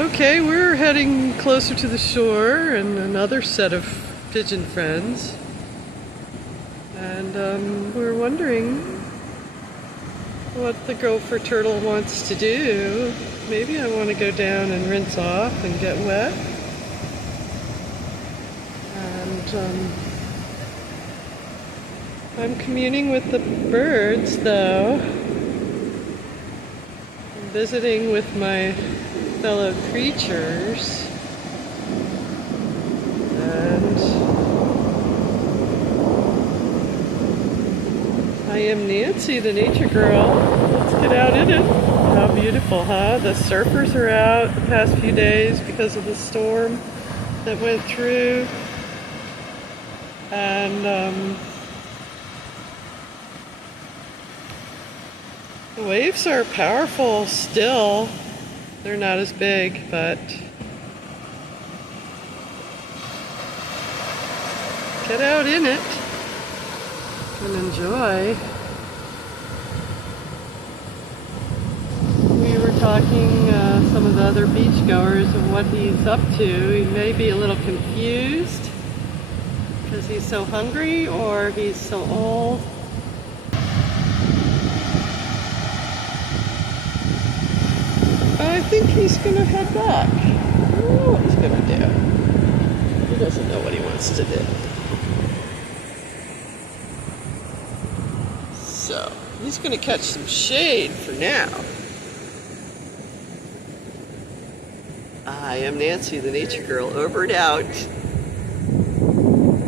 Okay, we're heading closer to the shore and another set of pigeon friends. And we're wondering what the gopher turtle wants to do. Maybe I want to go down and rinse off and get wet. And I'm communing with the birds though. I'm visiting with my fellow creatures. And I am Nancy, the nature girl. Let's get out in it. How beautiful, huh? The surfers are out the past few days because of the storm that went through. And the waves are powerful still. They're not as big, but get out in it and enjoy. We were talking some of the other beachgoers of what he's up to. He may be a little confused because he's so hungry or he's so old. I think he's gonna head back. I don't know what he's gonna do. He doesn't know what he wants to do. So, he's gonna catch some shade for now. I am Nancy, the nature girl, over and out.